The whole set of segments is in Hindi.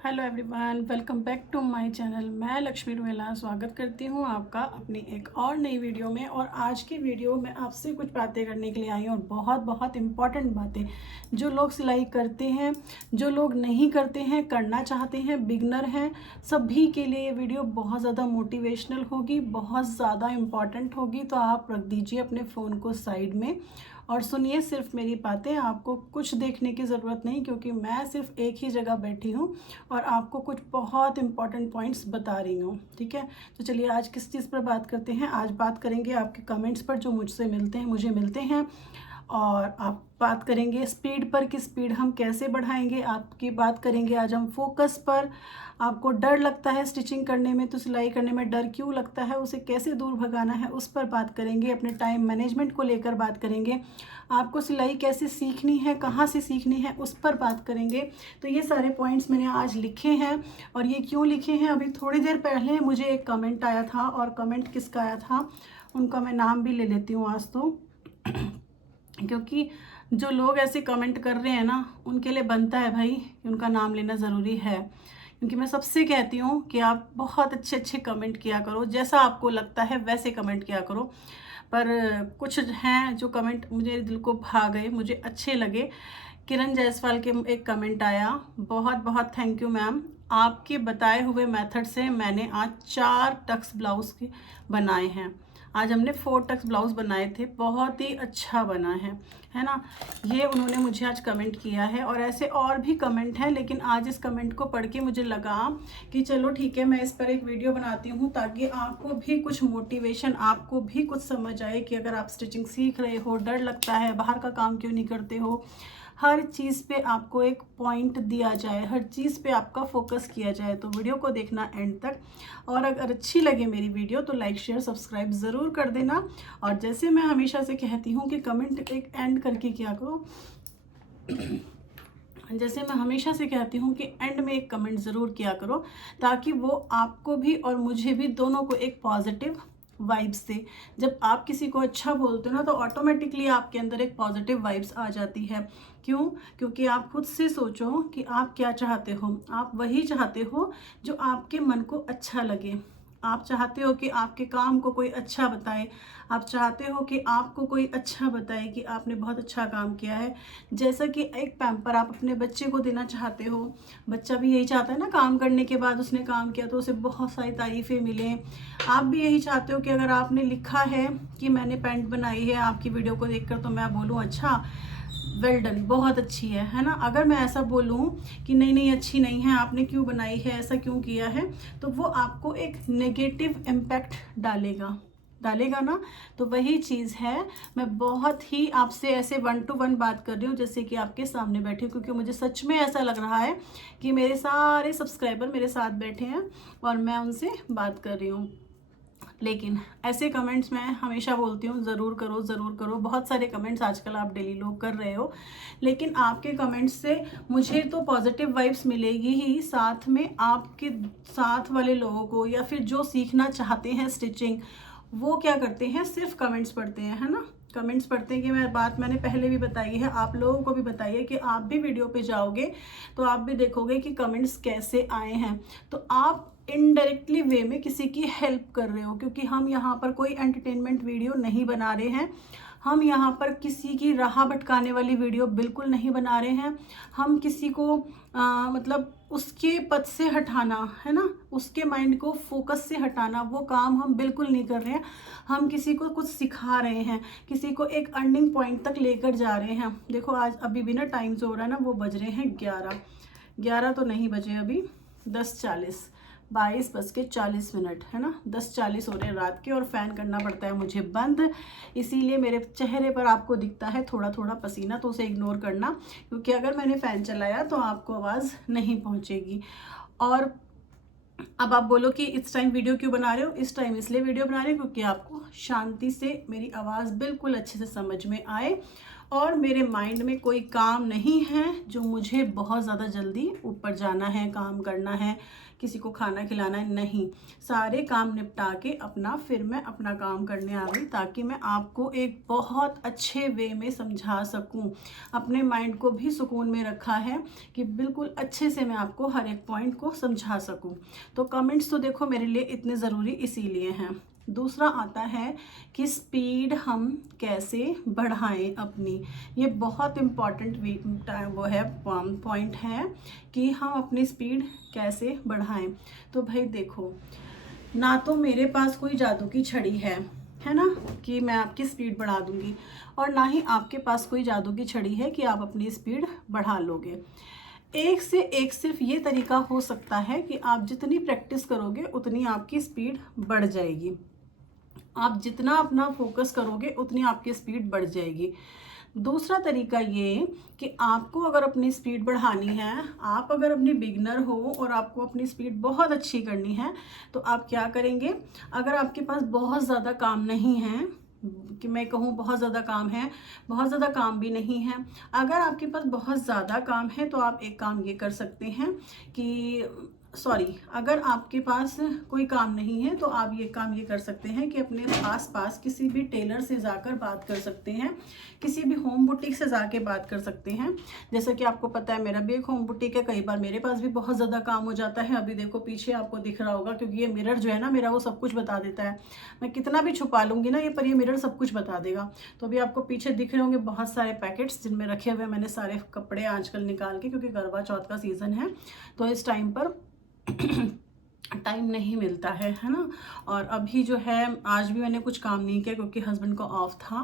Hello everyone, welcome back to my channel. मैं लक्ष्मी रुमेला स्वागत करती हूँ आपका अपनी एक और नई वीडियो में। और आज की वीडियो में आपसे कुछ बातें करने के लिए आई हूँ, और बहुत बहुत इम्पॉर्टेंट बातें। जो लोग सिलाई करते हैं, जो लोग नहीं करते हैं, करना चाहते हैं, बिगनर हैं, सभी के लिए ये वीडियो बहुत ज़्यादा मोटिवेशनल होगी, बहुत ज़्यादा इम्पॉर्टेंट होगी। तो आप रख दीजिए अपने फ़ोन को साइड में और सुनिए सिर्फ मेरी बातें। आपको कुछ देखने की ज़रूरत नहीं, क्योंकि मैं सिर्फ एक ही जगह बैठी हूँ और आपको कुछ बहुत इंपॉर्टेंट पॉइंट्स बता रही हूँ। ठीक है, तो चलिए आज किस चीज़ पर बात करते हैं। आज बात करेंगे आपके कमेंट्स पर जो मुझे मिलते हैं। और आप बात करेंगे स्पीड पर कि स्पीड हम कैसे बढ़ाएंगे। आपकी बात करेंगे आज हम फोकस पर। आपको डर लगता है स्टिचिंग करने में, तो सिलाई करने में डर क्यों लगता है, उसे कैसे दूर भगाना है, उस पर बात करेंगे। अपने टाइम मैनेजमेंट को लेकर बात करेंगे। आपको सिलाई कैसे सीखनी है, कहाँ से सीखनी है, उस पर बात करेंगे। तो ये सारे पॉइंट्स मैंने आज लिखे हैं। और ये क्यों लिखे हैं, अभी थोड़ी देर पहले मुझे एक कमेंट आया था, और कमेंट किसका आया था उनका मैं नाम भी ले लेती हूँ आज तो क्योंकि जो लोग ऐसे कमेंट कर रहे हैं ना, उनके लिए बनता है भाई कि उनका नाम लेना ज़रूरी है। क्योंकि मैं सबसे कहती हूँ कि आप बहुत अच्छे अच्छे कमेंट किया करो, जैसा आपको लगता है वैसे कमेंट किया करो। पर कुछ हैं जो कमेंट मुझे दिल को भा गए, मुझे अच्छे लगे। किरण जायसवाल के एक कमेंट आया, बहुत बहुत थैंक यू मैम, आपके बताए हुए मेथड से मैंने आज 4 टक्स ब्लाउज के बनाए हैं। आज हमने 4 टक्स ब्लाउज बनाए थे, बहुत ही अच्छा बना है ना। ये उन्होंने मुझे आज कमेंट किया है। और ऐसे और भी कमेंट हैं, लेकिन आज इस कमेंट को पढ़ के मुझे लगा कि चलो ठीक है, मैं इस पर एक वीडियो बनाती हूँ, ताकि आपको भी कुछ मोटिवेशन, आपको भी कुछ समझ आए कि अगर आप स्टिचिंग सीख रहे हो, डर लगता है, बाहर का काम क्यों नहीं करते हो, हर चीज़ पे आपको एक पॉइंट दिया जाए, हर चीज़ पे आपका फोकस किया जाए। तो वीडियो को देखना एंड तक। और अगर अच्छी लगे मेरी वीडियो तो लाइक शेयर सब्सक्राइब ज़रूर कर देना। और जैसे मैं हमेशा से कहती हूँ कि कमेंट एक एंड करके किया करो जैसे मैं हमेशा से कहती हूँ कि एंड में एक कमेंट ज़रूर किया करो, ताकि वो आपको भी और मुझे भी दोनों को एक पॉजिटिव वाइब्स दे। जब आप किसी को अच्छा बोलते हो ना, तो ऑटोमेटिकली आपके अंदर एक पॉजिटिव वाइब्स आ जाती है। क्यों? क्योंकि आप खुद से सोचो कि आप क्या चाहते हो। आप वही चाहते हो जो आपके मन को अच्छा लगे। आप चाहते हो कि आपके काम को कोई अच्छा बताए, आप चाहते हो कि आपको कोई अच्छा बताए कि आपने बहुत अच्छा काम किया है। जैसा कि एक पैम्पर आप अपने बच्चे को देना चाहते हो, बच्चा भी यही चाहता है ना, काम करने के बाद उसने काम किया तो उसे बहुत सारी तारीफ़ें मिलें। आप भी यही चाहते हो कि अगर आपने लिखा है कि मैंने पैंट बनाई है आपकी वीडियो को देखकर, तो मैं बोलूँ अच्छा वेल डन, बहुत अच्छी है ना। अगर मैं ऐसा बोलूँ कि नहीं नहीं अच्छी नहीं है, आपने क्यों बनाई है, ऐसा क्यों किया है, तो वो आपको एक नेगेटिव इम्पैक्ट डालेगा ना। तो वही चीज़ है, मैं बहुत ही आपसे ऐसे 1 to 1 बात कर रही हूँ, जैसे कि आपके सामने बैठी हूँ, क्योंकि मुझे सच में ऐसा लग रहा है कि मेरे सारे सब्सक्राइबर मेरे साथ बैठे हैं और मैं उनसे बात कर रही हूँ। लेकिन ऐसे कमेंट्स मैं हमेशा बोलती हूँ ज़रूर करो, ज़रूर करो। बहुत सारे कमेंट्स आजकल आप डेली लोग कर रहे हो, लेकिन आपके कमेंट्स से मुझे तो पॉजिटिव वाइब्स मिलेगी ही, साथ में आपके साथ वाले लोगों को या फिर जो सीखना चाहते हैं स्टिचिंग, वो क्या करते हैं, सिर्फ कमेंट्स पढ़ते हैं, है ना। कमेंट्स पढ़ते हैं कि मैंने पहले भी बताई है, आप लोगों को भी बताई है कि आप भी वीडियो पे जाओगे तो आप भी देखोगे कि कमेंट्स कैसे आए हैं। तो आप इनडायरेक्टली वे में किसी की हेल्प कर रहे हो, क्योंकि हम यहाँ पर कोई एंटरटेनमेंट वीडियो नहीं बना रहे हैं। हम यहाँ पर किसी की राह भटकाने वाली वीडियो बिल्कुल नहीं बना रहे हैं। हम किसी को मतलब उसके पथ से हटाना, है ना, उसके माइंड को फोकस से हटाना, वो काम हम बिल्कुल नहीं कर रहे हैं। हम किसी को कुछ सिखा रहे हैं, किसी को एक अर्निंग पॉइंट तक लेकर जा रहे हैं। देखो आज अभी भी ना टाइम जो हो रहा है ना, वो बज रहे हैं 11 तो नहीं बजे, अभी 10:40, 22:40, है ना, 10:40 हो रहे हैं रात के। और फ़ैन करना पड़ता है मुझे बंद, इसीलिए मेरे चेहरे पर आपको दिखता है थोड़ा थोड़ा पसीना, तो उसे इग्नोर करना, क्योंकि अगर मैंने फ़ैन चलाया तो आपको आवाज़ नहीं पहुंचेगी। और अब आप बोलो कि इस टाइम वीडियो क्यों बना रहे हो। इस टाइम इसलिए वीडियो बना रहे हो क्योंकि आपको शांति से मेरी आवाज़ बिल्कुल अच्छे से समझ में आए, और मेरे माइंड में कोई काम नहीं है जो मुझे बहुत ज़्यादा जल्दी ऊपर जाना है, काम करना है, किसी को खाना खिलाना है, नहीं। सारे काम निपटा के अपना फिर मैं अपना काम करने आ गई, ताकि मैं आपको एक बहुत अच्छे वे में समझा सकूं। अपने माइंड को भी सुकून में रखा है कि बिल्कुल अच्छे से मैं आपको हर एक पॉइंट को समझा सकूं। तो कमेंट्स तो देखो मेरे लिए इतने ज़रूरी इसीलिए हैं। दूसरा आता है कि स्पीड हम कैसे बढ़ाएं अपनी। ये बहुत इम्पॉर्टेंट वो है पॉइंट है कि हम अपनी स्पीड कैसे बढ़ाएं। तो भाई देखो, ना तो मेरे पास कोई जादू की छड़ी है ना, कि मैं आपकी स्पीड बढ़ा दूंगी, और ना ही आपके पास कोई जादू की छड़ी है कि आप अपनी स्पीड बढ़ा लोगे। एक से एक सिर्फ ये तरीका हो सकता है कि आप जितनी प्रैक्टिस करोगे उतनी आपकी स्पीड बढ़ जाएगी। आप जितना अपना फोकस करोगे उतनी आपकी स्पीड बढ़ जाएगी। दूसरा तरीका ये कि आपको अगर अपनी स्पीड बढ़ानी है, आप अगर अपनी बिगनर हो और आपको अपनी स्पीड बहुत अच्छी करनी है, तो आप क्या करेंगे। अगर आपके पास बहुत ज़्यादा काम नहीं है, कि मैं कहूँ बहुत ज़्यादा काम है, बहुत ज़्यादा काम भी नहीं है, अगर आपके पास बहुत ज़्यादा काम है तो आप एक काम ये कर सकते हैं कि अगर आपके पास कोई काम नहीं है तो आप ये काम ये कर सकते हैं कि अपने आस-पास किसी भी टेलर से जाकर बात कर सकते हैं, किसी भी होम बुटीक से जाके बात कर सकते हैं। जैसा कि आपको पता है मेरा भी एक होम बुटीक है, कई बार मेरे पास भी बहुत ज़्यादा काम हो जाता है। अभी देखो पीछे आपको दिख रहा होगा, क्योंकि ये मिरर जो है ना मेरा, वो सब कुछ बता देता है। मैं कितना भी छुपा लूँगी ना ये, पर ये मिरर सब कुछ बता देगा। तो अभी आपको पीछे दिख रहे होंगे बहुत सारे पैकेट्स जिनमें रखे हुए मैंने सारे कपड़े आजकल निकाल के, क्योंकि करवा चौथ का सीज़न है तो इस टाइम पर टाइम नहीं मिलता है ना। और अभी जो है आज भी मैंने कुछ काम नहीं किया क्योंकि हस्बैंड को ऑफ था,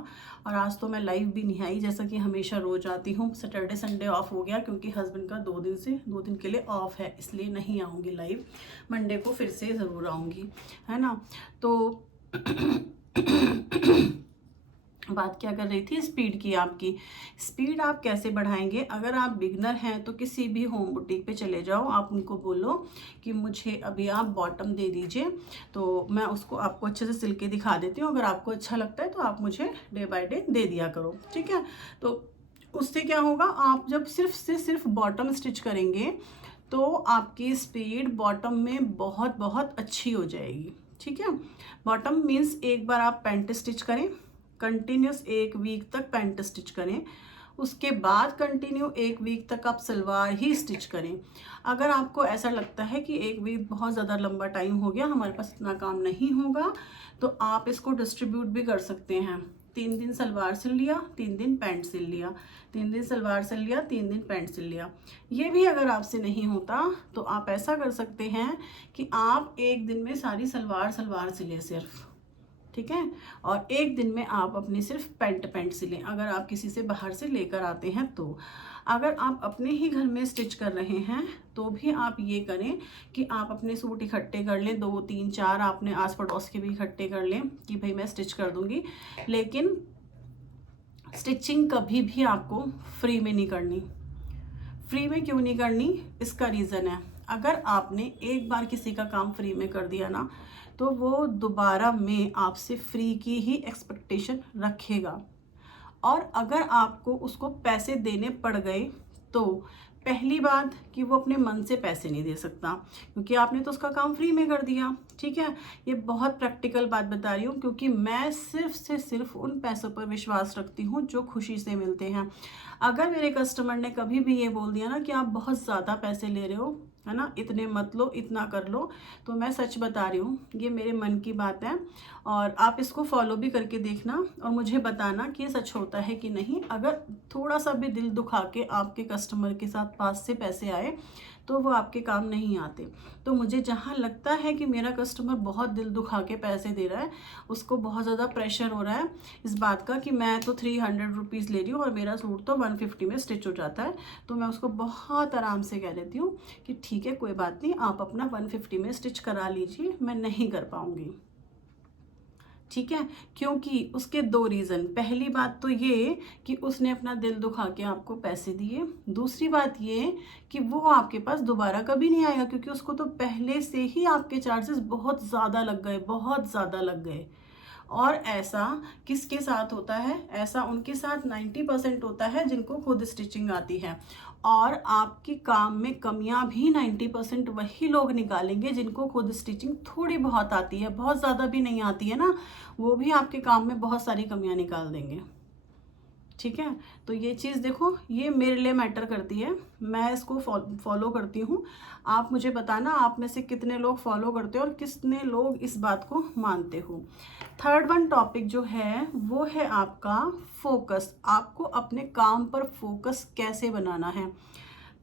और आज तो मैं लाइव भी नहीं आई जैसा कि हमेशा रोज आती हूँ। सैटरडे संडे ऑफ हो गया क्योंकि हस्बैंड का 2 दिन के लिए ऑफ है, इसलिए नहीं आऊँगी लाइव। मंडे को फिर से ज़रूर आऊँगी, है ना। तो बात क्या कर रही थी, स्पीड की। आपकी स्पीड आप कैसे बढ़ाएंगे। अगर आप बिगनर हैं तो किसी भी होम बुटीक पे चले जाओ, आप उनको बोलो कि मुझे अभी आप बॉटम दे दीजिए, तो मैं उसको आपको अच्छे से सिल के दिखा देती हूँ। अगर आपको अच्छा लगता है तो आप मुझे डे बाय डे दे दिया करो, ठीक है। तो उससे क्या होगा, आप जब सिर्फ बॉटम स्टिच करेंगे तो आपकी स्पीड बॉटम में बहुत बहुत अच्छी हो जाएगी, ठीक है। बॉटम मीन्स एक बार आप पैंट स्टिच करें, कंटिन्यूस 1 वीक तक पैंट स्टिच करें, उसके बाद कंटिन्यू 1 वीक तक आप सलवार ही स्टिच करें। अगर आपको ऐसा लगता है कि 1 वीक बहुत ज़्यादा लंबा टाइम हो गया, हमारे पास इतना काम नहीं होगा, तो आप इसको डिस्ट्रीब्यूट भी कर सकते हैं। 3 दिन सलवार सिल लिया, 3 दिन पैंट सिल लिया, 3 दिन सलवार सिल लिया, 3 दिन पैंट सिल लिया। ये भी अगर आपसे नहीं होता तो आप ऐसा कर सकते हैं कि आप एक दिन में सारी सलवार सिले सिर्फ, ठीक है, और एक दिन में आप अपनी सिर्फ पैंट सिलें। अगर आप किसी से बाहर से लेकर आते हैं तो, अगर आप अपने ही घर में स्टिच कर रहे हैं तो भी आप ये करें कि आप अपने सूट इकट्ठे कर लें, 2 3 4 आपने आस पड़ोस के भी इकट्ठे कर लें कि भाई मैं स्टिच कर दूंगी। लेकिन स्टिचिंग कभी भी आपको फ्री में नहीं करनी। फ्री में क्यों नहीं करनी, इसका रीज़न है, अगर आपने एक बार किसी का काम फ्री में कर दिया ना, तो वो दोबारा में आपसे फ्री की ही एक्सपेक्टेशन रखेगा। और अगर आपको उसको पैसे देने पड़ गए तो पहली बात कि वो अपने मन से पैसे नहीं दे सकता, क्योंकि आपने तो उसका काम फ्री में कर दिया, ठीक है। ये बहुत प्रैक्टिकल बात बता रही हूँ, क्योंकि मैं सिर्फ उन पैसों पर विश्वास रखती हूँ जो खुशी से मिलते हैं। अगर मेरे कस्टमर ने कभी भी ये बोल दिया ना कि आप बहुत ज़्यादा पैसे ले रहे हो, है ना, इतने मत लो, इतना कर लो, तो मैं सच बता रही हूँ, ये मेरे मन की बात है, और आप इसको फॉलो भी करके देखना और मुझे बताना कि ये सच होता है कि नहीं। अगर थोड़ा सा भी दिल दुखा के आपके कस्टमर के साथ पास से पैसे आए तो वो आपके काम नहीं आते। तो मुझे जहाँ लगता है कि मेरा कस्टमर बहुत दिल दुखा के पैसे दे रहा है, उसको बहुत ज़्यादा प्रेशर हो रहा है इस बात का कि मैं तो 300 रुपीज़ ले रही हूँ और मेरा सूट तो 150 में स्टिच हो जाता है, तो मैं उसको बहुत आराम से कह देती हूँ कि ठीक है कोई बात नहीं, आप अपना 150 में स्टिच करा लीजिए, मैं नहीं कर पाऊँगी, ठीक है। क्योंकि उसके 2 रीज़न, पहली बात तो ये कि उसने अपना दिल दुखा के आपको पैसे दिए, दूसरी बात ये कि वो आपके पास दोबारा कभी नहीं आएगा, क्योंकि उसको तो पहले से ही आपके चार्जेस बहुत ज़्यादा लग गए, बहुत ज़्यादा लग गए। और ऐसा किसके साथ होता है? ऐसा उनके साथ 90% होता है जिनको खुद स्टिचिंग आती है। और आपकी काम में कमियां भी 90% वही लोग निकालेंगे जिनको खुद स्टिचिंग थोड़ी बहुत आती है, बहुत ज़्यादा भी नहीं आती है ना, वो भी आपके काम में बहुत सारी कमियां निकाल देंगे। ठीक है, तो ये चीज़ देखो, ये मेरे लिए मैटर करती है, मैं इसको फॉलो करती हूँ। आप मुझे बताना आप में से कितने लोग फॉलो करते हो और कितने लोग इस बात को मानते हो। थर्ड वन टॉपिक जो है वो है आपका फोकस। आपको अपने काम पर फोकस कैसे बनाना है?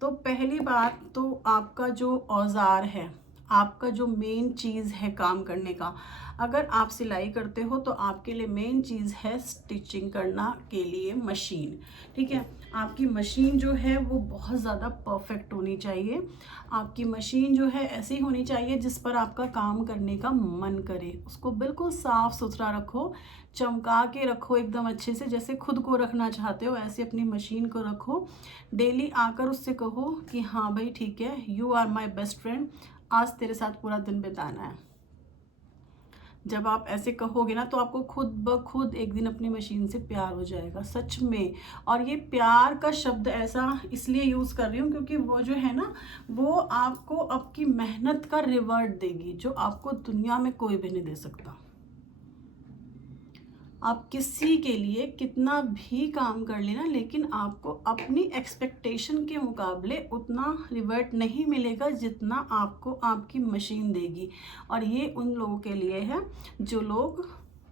तो पहली बात तो आपका जो औजार है, आपका जो मेन चीज़ है काम करने का, अगर आप सिलाई करते हो तो आपके लिए मेन चीज़ है स्टिचिंग करना के लिए मशीन। ठीक है, आपकी मशीन जो है वो बहुत ज़्यादा परफेक्ट होनी चाहिए। आपकी मशीन जो है ऐसी होनी चाहिए जिस पर आपका काम करने का मन करे। उसको बिल्कुल साफ़ सुथरा रखो, चमका के रखो एकदम अच्छे से, जैसे खुद को रखना चाहते हो ऐसे अपनी मशीन को रखो। डेली आकर उससे कहो कि हाँ भाई ठीक है, you are my best friend, आज तेरे साथ पूरा दिन बिताना है। जब आप ऐसे कहोगे ना तो आपको खुद ब खुद एक दिन अपनी मशीन से प्यार हो जाएगा, सच में। और ये प्यार का शब्द ऐसा इसलिए यूज़ कर रही हूँ क्योंकि वो जो है ना, वो आपको आपकी मेहनत का रिवॉर्ड देगी जो आपको दुनिया में कोई भी नहीं दे सकता। आप किसी के लिए कितना भी काम कर लेना, लेकिन आपको अपनी एक्सपेक्टेशन के मुकाबले उतना रिवर्ट नहीं मिलेगा जितना आपको आपकी मशीन देगी। और ये उन लोगों के लिए है जो लोग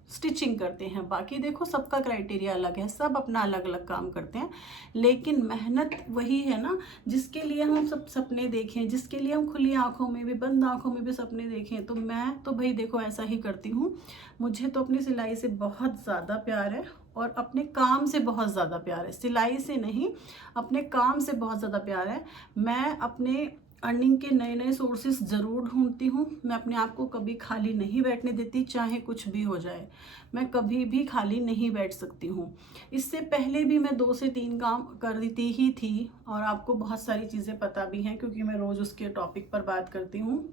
स्टिचिंग करते हैं। बाकी देखो सबका क्राइटेरिया अलग है, सब अपना अलग अलग काम करते हैं, लेकिन मेहनत वही है ना जिसके लिए हम सब सपने देखें, जिसके लिए हम खुली आंखों में भी बंद आंखों में भी सपने देखें। तो मैं तो भाई देखो ऐसा ही करती हूँ। मुझे तो अपनी सिलाई से बहुत ज़्यादा प्यार है और अपने काम से बहुत ज़्यादा प्यार है, सिलाई से नहीं, अपने काम से बहुत ज़्यादा प्यार है। मैं अपने अर्निंग के नए नए सोर्सेस ज़रूर ढूंढती हूँ। मैं अपने आप को कभी खाली नहीं बैठने देती, चाहे कुछ भी हो जाए, मैं कभी भी खाली नहीं बैठ सकती हूँ। इससे पहले भी मैं 2 से 3 काम कर देती ही थी और आपको बहुत सारी चीज़ें पता भी हैं क्योंकि मैं रोज़ उसके टॉपिक पर बात करती हूँ।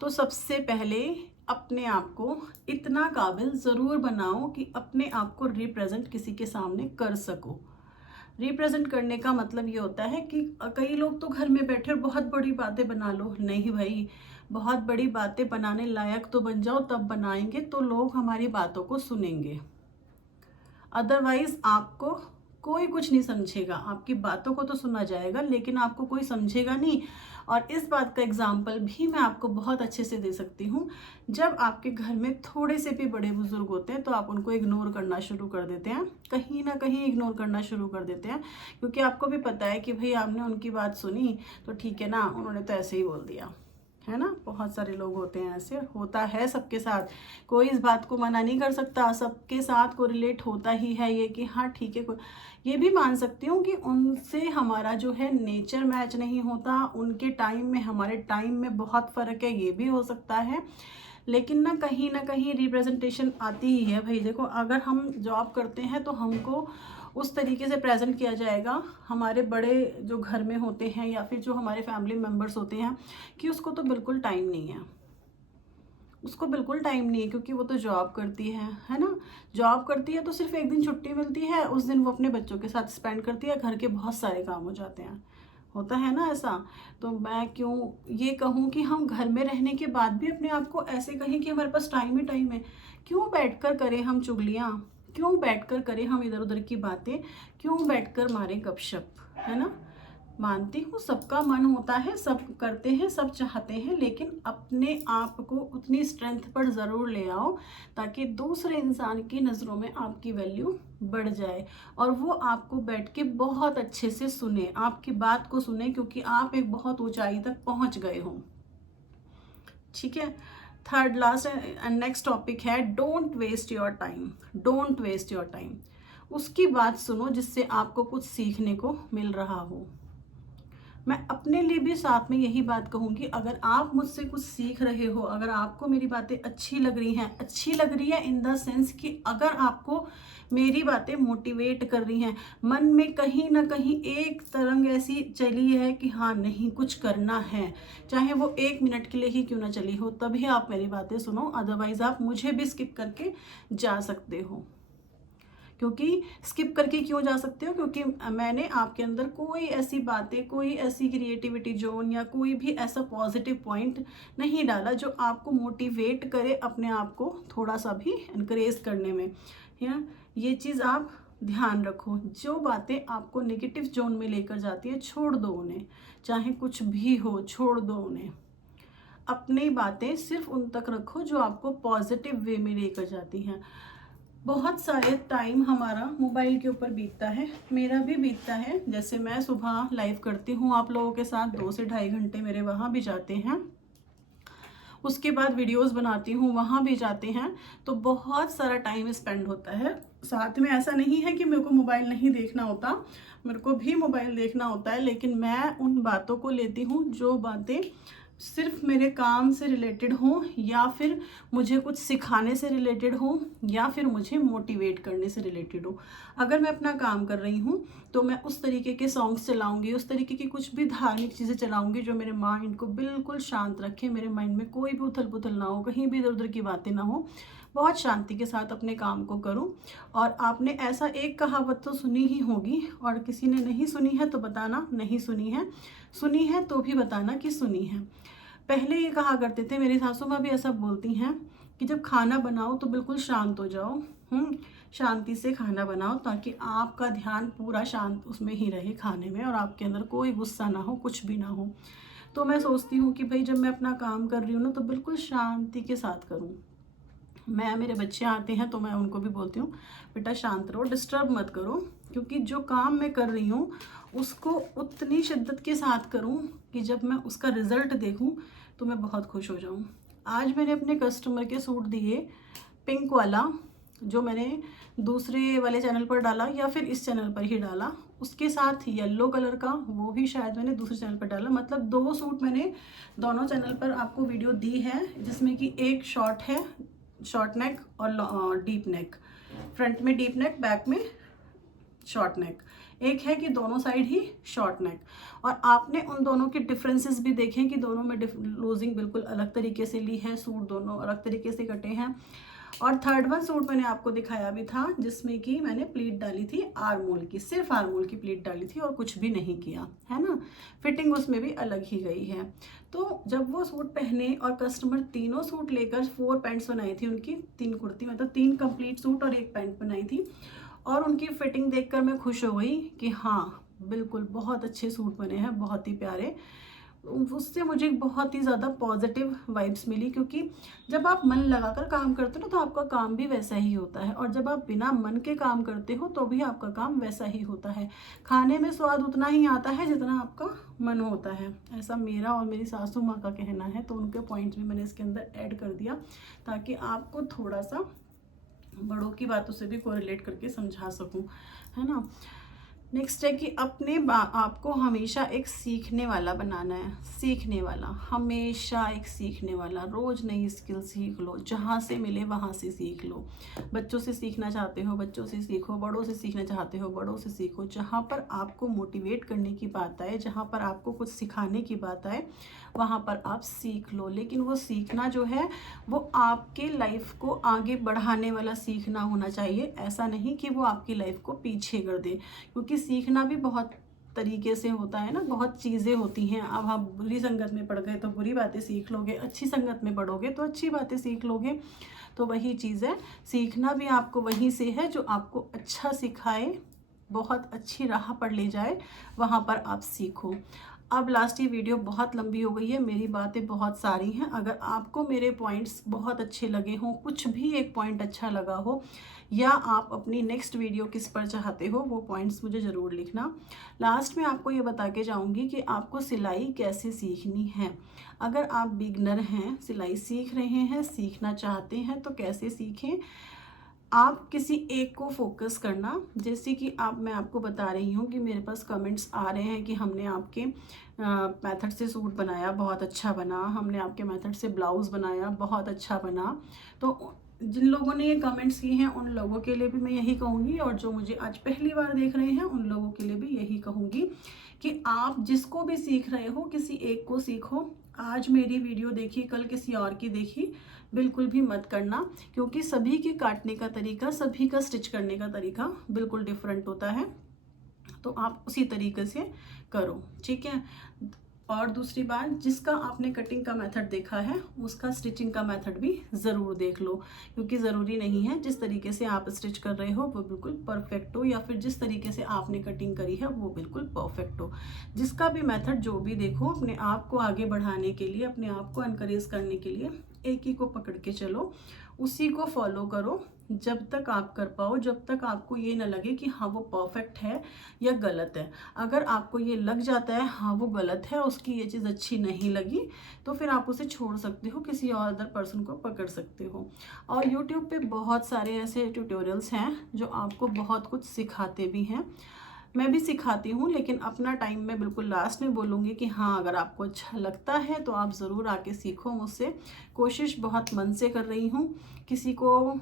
तो सबसे पहले अपने आप को इतना काबिल ज़रूर बनाओ कि अपने आप को रिप्रेजेंट किसी के सामने कर सको। रिप्रेजेंट करने का मतलब ये होता है कि कई लोग तो घर में बैठे बहुत बड़ी बातें बना लो। नहीं भाई, बहुत बड़ी बातें बनाने लायक तो बन जाओ, तब बनाएंगे तो लोग हमारी बातों को सुनेंगे। अदरवाइज आपको कोई कुछ नहीं समझेगा। आपकी बातों को तो सुना जाएगा लेकिन आपको कोई समझेगा नहीं। और इस बात का एग्जाम्पल भी मैं आपको बहुत अच्छे से दे सकती हूँ। जब आपके घर में थोड़े से भी बड़े बुजुर्ग होते हैं तो आप उनको इग्नोर करना शुरू कर देते हैं, कहीं ना कहीं इग्नोर करना शुरू कर देते हैं, क्योंकि आपको भी पता है कि भाई आपने उनकी बात सुनी तो ठीक है ना, उन्होंने तो ऐसे ही बोल दिया, है ना। बहुत सारे लोग होते हैं, ऐसे होता है सबके साथ, कोई इस बात को मना नहीं कर सकता, सबके साथ को रिलेट होता ही है ये कि हाँ ठीक है। ये भी मान सकती हूँ कि उनसे हमारा जो है नेचर मैच नहीं होता, उनके टाइम में हमारे टाइम में बहुत फ़र्क है, ये भी हो सकता है। लेकिन ना कहीं रिप्रेजेंटेशन आती ही है भाई। देखो अगर हम जॉब करते हैं तो हमको उस तरीके से प्रेजेंट किया जाएगा हमारे बड़े जो घर में होते हैं या फिर जो हमारे फैमिली मेम्बर्स होते हैं कि उसको तो बिल्कुल टाइम नहीं है, उसको बिल्कुल टाइम नहीं है क्योंकि वो तो जॉब करती है ना। जॉब करती है तो सिर्फ एक दिन छुट्टी मिलती है, उस दिन वो अपने बच्चों के साथ स्पेंड करती है, घर के बहुत सारे काम हो जाते हैं, होता है ना ऐसा। तो मैं क्यों ये कहूँ कि हम घर में रहने के बाद भी अपने आप को ऐसे कहें कि हमारे पास टाइम ही टाइम है। क्यों बैठकर करें हम चुगलियाँ, क्यों बैठकर करें हम इधर उधर की बातें, क्यों बैठकर मारें गपशप, है ना। मानती हूँ सबका मन होता है, सब करते हैं, सब चाहते हैं, लेकिन अपने आप को उतनी स्ट्रेंथ पर ज़रूर ले आओ ताकि दूसरे इंसान की नज़रों में आपकी वैल्यू बढ़ जाए और वो आपको बैठ के बहुत अच्छे से सुने, आपकी बात को सुने, क्योंकि आप एक बहुत ऊंचाई तक पहुंच गए हो। ठीक है, third last and next topic है don't waste your time. Don't waste your time, उसकी बात सुनो जिससे आपको कुछ सीखने को मिल रहा हो। मैं अपने लिए भी साथ में यही बात कहूँगी, अगर आप मुझसे कुछ सीख रहे हो, अगर आपको मेरी बातें अच्छी लग रही है इन द सेंस कि अगर आपको मेरी बातें मोटिवेट कर रही हैं, मन में कहीं ना कहीं एक तरंग ऐसी चली है कि हाँ नहीं कुछ करना है, चाहे वो 1 मिनट के लिए ही क्यों ना चली हो, तभी आप मेरी बातें सुनो। अदरवाइज आप मुझे भी स्किप करके जा सकते हो। क्योंकि स्किप करके क्यों जा सकते हो? क्योंकि मैंने आपके अंदर कोई ऐसी बातें, कोई ऐसी क्रिएटिविटी जोन या कोई भी ऐसा पॉजिटिव पॉइंट नहीं डाला जो आपको मोटिवेट करे अपने आप को थोड़ा सा भी इनकरेज करने में, है ना। ये चीज़ आप ध्यान रखो, जो बातें आपको नेगेटिव जोन में लेकर जाती है छोड़ दो उन्हें, चाहे कुछ भी हो छोड़ दो उन्हें। अपनी बातें सिर्फ उन तक रखो जो आपको पॉजिटिव वे में लेकर जाती हैं। बहुत सारे टाइम हमारा मोबाइल के ऊपर बीतता है, मेरा भी बीतता है। जैसे मैं सुबह लाइव करती हूँ आप लोगों के साथ, 2 से ढाई घंटे मेरे वहाँ भी जाते हैं, उसके बाद वीडियोस बनाती हूँ वहाँ भी जाते हैं, तो बहुत सारा टाइम स्पेंड होता है साथ में। ऐसा नहीं है कि मेरे को मोबाइल नहीं देखना होता, मेरे को भी मोबाइल देखना होता है, लेकिन मैं उन बातों को लेती हूँ जो बातें सिर्फ मेरे काम से रिलेटेड हो, या फिर मुझे कुछ सिखाने से रिलेटेड हो, या फिर मुझे मोटिवेट करने से रिलेटेड हो। अगर मैं अपना काम कर रही हूँ तो मैं उस तरीके के सॉन्ग्स चलाऊंगी, उस तरीके की कुछ भी धार्मिक चीज़ें चलाऊंगी जो मेरे माइंड को बिल्कुल शांत रखे, मेरे माइंड में कोई भी उथल पुथल ना हो, कहीं भी इधर उधर की बातें ना हो, बहुत शांति के साथ अपने काम को करूं। और आपने ऐसा एक कहावत तो सुनी ही होगी, और किसी ने नहीं सुनी है तो बताना नहीं सुनी है तो भी बताना कि सुनी है। पहले ये कहा करते थे, मेरी सासू माँ भी ऐसा बोलती हैं कि जब खाना बनाओ तो बिल्कुल शांत हो जाओ, शांति से खाना बनाओ, ताकि आपका ध्यान पूरा शांत उसमें ही रहे खाने में, और आपके अंदर कोई गुस्सा ना हो, कुछ भी ना हो। तो मैं सोचती हूँ कि भाई जब मैं अपना काम कर रही हूँ ना तो बिल्कुल शांति के साथ करूँ। मेरे बच्चे आते हैं तो मैं उनको भी बोलती हूँ बेटा शांत रहो, डिस्टर्ब मत करो, क्योंकि जो काम मैं कर रही हूँ उसको उतनी शिद्दत के साथ करूँ कि जब मैं उसका रिज़ल्ट देखूँ तो मैं बहुत खुश हो जाऊँ। आज मैंने अपने कस्टमर के सूट दिए, पिंक वाला जो मैंने दूसरे वाले चैनल पर डाला या फिर इस चैनल पर ही डाला, उसके साथ येलो कलर का वो भी शायद मैंने दूसरे चैनल पर डाला। मतलब 2 सूट मैंने दोनों चैनल पर आपको वीडियो दी है, जिसमें कि एक शॉर्ट है, शॉर्ट नेक और डीप नेक, फ्रंट में डीप नेक, बैक में शॉर्ट नेक। एक है कि दोनों साइड ही शॉर्ट नेक, और आपने उन दोनों के डिफरेंसेस भी देखे कि दोनों में लूजिंग बिल्कुल अलग तरीके से ली है, सूट दोनों अलग तरीके से कटे हैं। और थर्ड वन सूट मैंने आपको दिखाया भी था, जिसमें कि मैंने प्लीट डाली थी आर्मोल की, सिर्फ आर्मोल की प्लीट डाली थी और कुछ भी नहीं किया, है ना। फिटिंग उसमें भी अलग ही गई है। तो जब वो सूट पहने और कस्टमर तीनों सूट लेकर 4 पैंट्स बनाई थी उनकी, 3 कुर्ती, मतलब 3 कंप्लीट सूट और 1 पैंट बनाई थी, और उनकी फिटिंग देखकर मैं खुश हो गई कि हाँ बिल्कुल बहुत अच्छे सूट बने हैं, बहुत ही प्यारे। उससे मुझे बहुत ही ज़्यादा पॉजिटिव वाइब्स मिली, क्योंकि जब आप मन लगाकर काम करते हो ना तो आपका काम भी वैसा ही होता है, और जब आप बिना मन के काम करते हो तो भी आपका काम वैसा ही होता है। खाने में स्वाद उतना ही आता है जितना आपका मन होता है, ऐसा मेरा और मेरी सासू माँ का कहना है। तो उनके पॉइंट्स भी मैंने इसके अंदर ऐड कर दिया ताकि आपको थोड़ा सा बड़ों की बातों से भी कोरिलेट करके समझा सकूं, है ना। नेक्स्ट है कि अपने आपको हमेशा एक सीखने वाला बनाना है, सीखने वाला, हमेशा एक सीखने वाला। रोज़ नई स्किल सीख लो, जहाँ से मिले वहाँ से सीख लो। बच्चों से सीखना चाहते हो बच्चों से सीखो, बड़ों से सीखना चाहते हो बड़ों से सीखो। जहाँ पर आपको मोटिवेट करने की बात आए, जहाँ पर आपको कुछ सिखाने की बात आए, वहाँ पर आप सीख लो। लेकिन वो सीखना जो है वो आपके लाइफ को आगे बढ़ाने वाला सीखना होना चाहिए, ऐसा नहीं कि वो आपकी लाइफ को पीछे कर दे। क्योंकि सीखना भी बहुत तरीके से होता है ना, बहुत चीज़ें होती हैं। अब आप बुरी संगत में पड़ गए तो बुरी बातें सीख लोगे, अच्छी संगत में पढ़ोगे तो अच्छी बातें सीख लोगे। तो वही चीज़ है, सीखना भी आपको वहीं से है जो आपको अच्छा सिखाए, बहुत अच्छी राह पर ले जाए, वहाँ पर आप सीखो। अब लास्ट ये वीडियो बहुत लंबी हो गई है, मेरी बातें बहुत सारी हैं। अगर आपको मेरे पॉइंट्स बहुत अच्छे लगे हों, कुछ भी एक पॉइंट अच्छा लगा हो, या आप अपनी नेक्स्ट वीडियो किस पर चाहते हो, वो पॉइंट्स मुझे ज़रूर लिखना। लास्ट में आपको ये बता के जाऊँगी कि आपको सिलाई कैसे सीखनी है। अगर आप बिगनर हैं, सिलाई सीख रहे हैं, सीखना चाहते हैं, तो कैसे सीखें। आप किसी एक को फोकस करना। जैसे कि मैं आपको बता रही हूँ कि मेरे पास कमेंट्स आ रहे हैं कि हमने आपके मेथड से सूट बनाया, बहुत अच्छा बना, हमने आपके मेथड से ब्लाउज़ बनाया, बहुत अच्छा बना। तो जिन लोगों ने ये कमेंट्स किए हैं उन लोगों के लिए भी मैं यही कहूँगी, और जो मुझे आज पहली बार देख रहे हैं उन लोगों के लिए भी यही कहूँगी कि आप जिसको भी सीख रहे हो किसी एक को सीखो। आज मेरी वीडियो देखी, कल किसी और की देखी बिल्कुल भी मत करना, क्योंकि सभी के काटने का तरीका, सभी का स्टिच करने का तरीका बिल्कुल डिफरेंट होता है। तो आप उसी तरीके से करो, ठीक है। और दूसरी बात, जिसका आपने कटिंग का मेथड देखा है उसका स्टिचिंग का मेथड भी ज़रूर देख लो, क्योंकि ज़रूरी नहीं है जिस तरीके से आप स्टिच कर रहे हो वो बिल्कुल परफेक्ट हो, या फिर जिस तरीके से आपने कटिंग करी है वो बिल्कुल परफेक्ट हो। जिसका भी मेथड जो भी देखो, अपने आप को आगे बढ़ाने के लिए, अपने आप को एनकरेज करने के लिए एक ही को पकड़ के चलो, उसी को फॉलो करो जब तक आप कर पाओ, जब तक आपको ये ना लगे कि हाँ वो परफेक्ट है या गलत है। अगर आपको ये लग जाता है हाँ वो गलत है, उसकी ये चीज़ अच्छी नहीं लगी, तो फिर आप उसे छोड़ सकते हो, किसी और अदर पर्सन को पकड़ सकते हो। और यूट्यूब पे बहुत सारे ऐसे ट्यूटोरियल्स हैं जो आपको बहुत कुछ सिखाते भी हैं, मैं भी सिखाती हूँ, लेकिन अपना टाइम मैं बिल्कुल लास्ट में बोलूँगी कि हाँ अगर आपको अच्छा लगता है तो आप ज़रूर आके सीखो मुझसे। कोशिश बहुत मन से कर रही हूँ, किसी को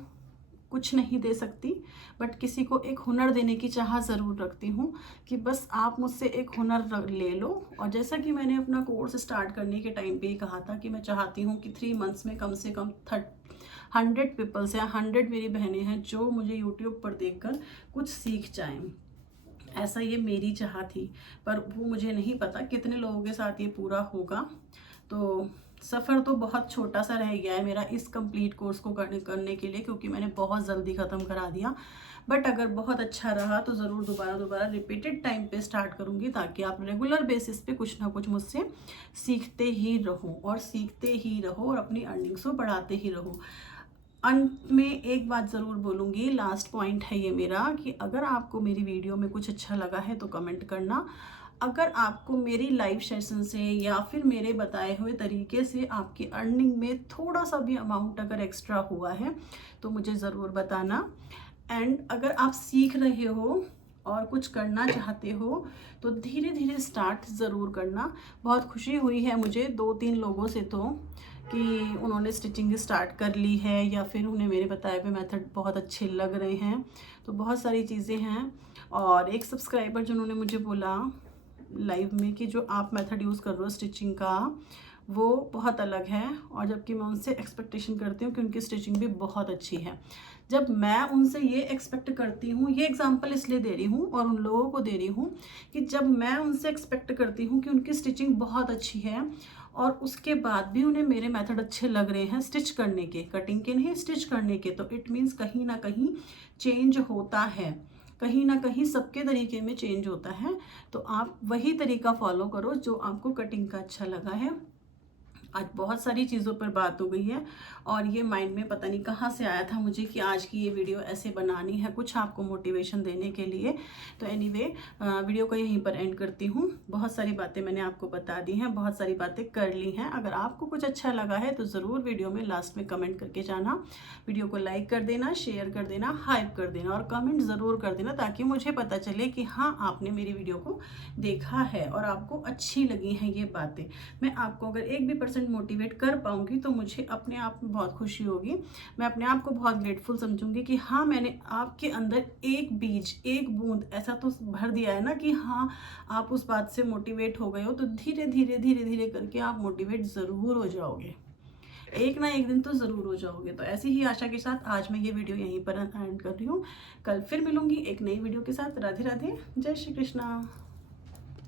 कुछ नहीं दे सकती, बट किसी को एक हुनर देने की चाह ज़रूर रखती हूँ कि बस आप मुझसे एक हुनर ले लो। और जैसा कि मैंने अपना कोर्स स्टार्ट करने के टाइम पे ही कहा था कि मैं चाहती हूँ कि 3 मंथ्स में कम से कम 100 पीपल्स या 100 मेरी बहनें हैं जो मुझे यूट्यूब पर देखकर कुछ सीख जाएं। ऐसा ये मेरी चाह थी, पर वो मुझे नहीं पता कितने लोगों के साथ ये पूरा होगा। तो सफ़र तो बहुत छोटा सा रह गया है मेरा इस कंप्लीट कोर्स को करने के लिए, क्योंकि मैंने बहुत जल्दी ख़त्म करा दिया। बट अगर बहुत अच्छा रहा तो ज़रूर दोबारा रिपीटेड टाइम पे स्टार्ट करूँगी, ताकि आप रेगुलर बेसिस पे कुछ ना कुछ मुझसे सीखते ही रहो और सीखते ही रहो और अपनी अर्निंग्स को बढ़ाते ही रहो। अंत में एक बात ज़रूर बोलूँगी, लास्ट पॉइंट है ये मेरा, कि अगर आपको मेरी वीडियो में कुछ अच्छा लगा है तो कमेंट करना। अगर आपको मेरी लाइव सेशन से या फिर मेरे बताए हुए तरीके से आपकी अर्निंग में थोड़ा सा भी अमाउंट अगर एक्स्ट्रा हुआ है तो मुझे ज़रूर बताना। एंड अगर आप सीख रहे हो और कुछ करना चाहते हो तो धीरे धीरे स्टार्ट ज़रूर करना। बहुत खुशी हुई है मुझे 2-3 लोगों से तो कि उन्होंने स्टिचिंग स्टार्ट कर ली है, या फिर उन्हें मेरे बताए हुए मेथड बहुत अच्छे लग रहे हैं। तो बहुत सारी चीज़ें हैं। और एक सब्सक्राइबर जिन्होंने मुझे बोला लाइव में कि जो आप मेथड यूज़ कर रहे हो स्टिचिंग का वो बहुत अलग है, और जबकि मैं उनसे एक्सपेक्टेशन करती हूँ कि उनकी स्टिचिंग भी बहुत अच्छी है। जब मैं उनसे ये एक्सपेक्ट करती हूँ, ये एग्जांपल इसलिए दे रही हूँ और उन लोगों को दे रही हूँ कि जब मैं उनसे एक्सपेक्ट करती हूँ कि उनकी स्टिचिंग बहुत अच्छी है और उसके बाद भी उन्हें मेरे मेथड अच्छे लग रहे हैं स्टिच करने के, कटिंग के नहीं स्टिच करने के, तो इट मीन्स कहीं ना कहीं चेंज होता है, कहीं ना कहीं सबके तरीके में चेंज होता है। तो आप वही तरीका फॉलो करो जो आपको कटिंग का अच्छा लगा है। आज बहुत सारी चीज़ों पर बात हो गई है, और ये माइंड में पता नहीं कहाँ से आया था मुझे कि आज की ये वीडियो ऐसे बनानी है, कुछ आपको मोटिवेशन देने के लिए। तो एनीवे वीडियो को यहीं पर एंड करती हूँ। बहुत सारी बातें मैंने आपको बता दी हैं, बहुत सारी बातें कर ली हैं। अगर आपको कुछ अच्छा लगा है तो ज़रूर वीडियो में लास्ट में कमेंट करके जाना। वीडियो को लाइक कर देना, शेयर कर देना, हाइप कर देना और कमेंट ज़रूर कर देना, ताकि मुझे पता चले कि हाँ आपने मेरी वीडियो को देखा है और आपको अच्छी लगी हैं ये बातें। मैं आपको अगर 1 भी % मोटिवेट कर पाऊंगी तो मुझे अपने आप में बहुत खुशी होगी। मैं अपने आप को बहुत ग्रेटफुल समझूंगी कि हाँ मैंने आपके अंदर एक बीज, एक बूंद ऐसा तो भर दिया है ना कि हाँ आप उस बात से मोटिवेट हो गए हो। तो धीरे धीरे करके आप मोटिवेट ज़रूर हो जाओगे, एक ना एक दिन तो ज़रूर हो जाओगे। तो ऐसी ही आशा के साथ आज मैं ये वीडियो यहीं पर एंड कर रही हूँ। कल फिर मिलूंगी एक नई वीडियो के साथ। राधे राधे, जय श्री कृष्णा।